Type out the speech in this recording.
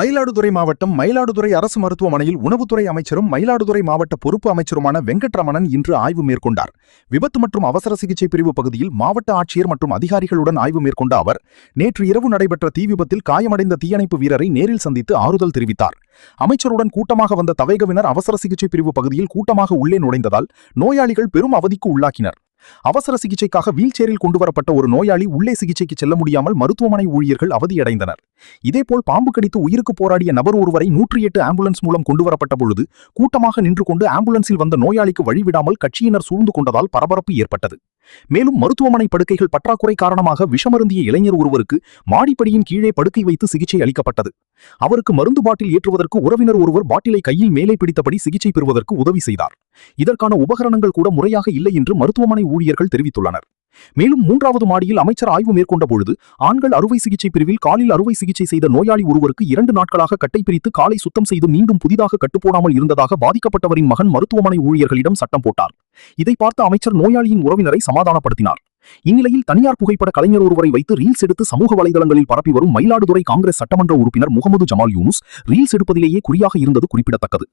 மயிலாடுதுறை மாவட்டம் மயிலாடுதுறை அரசு மருத்துவமனையில் உணவுத்துறை அமைச்சரும் மயிலாடுதுறை மாவட்ட பொறுப்பு அமைச்சருமான வெங்கட்ரமணன் இன்று ஆய்வு மேற்கொண்டார். விபத்து மற்றும் அவசர சிகிச்சை பிரிவு பகுதியில் மாவட்ட ஆட்சியர் மற்றும் அதிகாரிகளுடன் ஆய்வு மேற்கொண்ட அவர் நேற்று இரவு நடைபெற்ற தீ விபத்தில் காயமடைந்த தீயணைப்பு வீரரை நேரில் சந்தித்து ஆறுதல் தெரிவித்தார். அமைச்சருடன் கூட்டமாக வந்த தவேகவினர் அவசர சிகிச்சை பிரிவு பகுதியில் கூட்டமாக உள்ளே நுழைந்ததால் நோயாளிகள் பெரும் அவதிக்கு உள்ளாக்கினர். அவசர சிகிச்சைக்காக வீல் சேரில் கொண்டுவரப்பட்ட ஒரு நோயாளி உள்ளே சிகிச்சைக்கு செல்ல முடியாமல் மருத்துவமனை ஊழியர்கள் அவதியடைந்தனர். இதேபோல் பாம்பு கடித்து உயிருக்கு போராடிய நபர் ஒருவரை 108 ஆம்புலன்ஸ் மூலம் கொண்டுவரப்பட்ட பொழுது கூட்டமாக நின்று கொண்டு ஆம்புலன்ஸில் வந்த நோயாளிக்கு வழிவிடாமல் கட்சியினர் சூழ்ந்து கொண்டதால் பரபரப்பு ஏற்பட்டது. மேலும் மருத்துவமனை படுக்கைகள் பற்றாக்குறை காரணமாக விஷமருந்திய இளைஞர் ஒருவருக்கு மாடிப்படியின் கீழே படுக்கை வைத்து சிகிச்சை அளிக்கப்பட்டது. அவருக்கு மருந்து பாட்டில் ஏற்றுவதற்கு உறவினர் ஒருவர் பாட்டிலை கையில் மேலே பிடித்தபடி சிகிச்சை பெறுவதற்கு உதவி செய்தார். இதற்கான உபகரணங்கள் கூட முறையாக இல்லை என்று மருத்துவமனை ஊழியர்கள் தெரிவித்துள்ளனர். மேலும் 3வது மாடியில் அமைச்சர் ஆய்வு மேற்கொண்ட பொழுது ஆண்கள் அறுவை சிகிச்சை பிரிவில் காலில் அறுவை சிகிச்சை செய்த நோயாளி ஒருவருக்கு 2 நாட்களாக கட்டை பிரித்து காலை சுத்தம் செய்து மீண்டும் புதிதாக கட்டுப்போடாமல் இருந்ததாக பாதிக்கப்பட்டவரின் மகன் மருத்துவமனை ஊழியர்களிடம் சட்டம் போட்டார். இதை பார்த்த அமைச்சர் நோயாளியின் உறவினரை சமாதானப்படுத்தினார். இந்நிலையில் தனியார் புகைப்பட கலைஞர் ஒருவரை வைத்து ரீல்ஸ் எடுத்து சமூக வலைதளங்களில் பரப்பி வரும் மயிலாடுதுறை காங்கிரஸ் சட்டமன்ற உறுப்பினர் முகமது ஜமால் யூனுஸ் ரீல்ஸ் எடுப்பதிலேயே குறியாக இருந்தது குறிப்பிடத்தக்கது.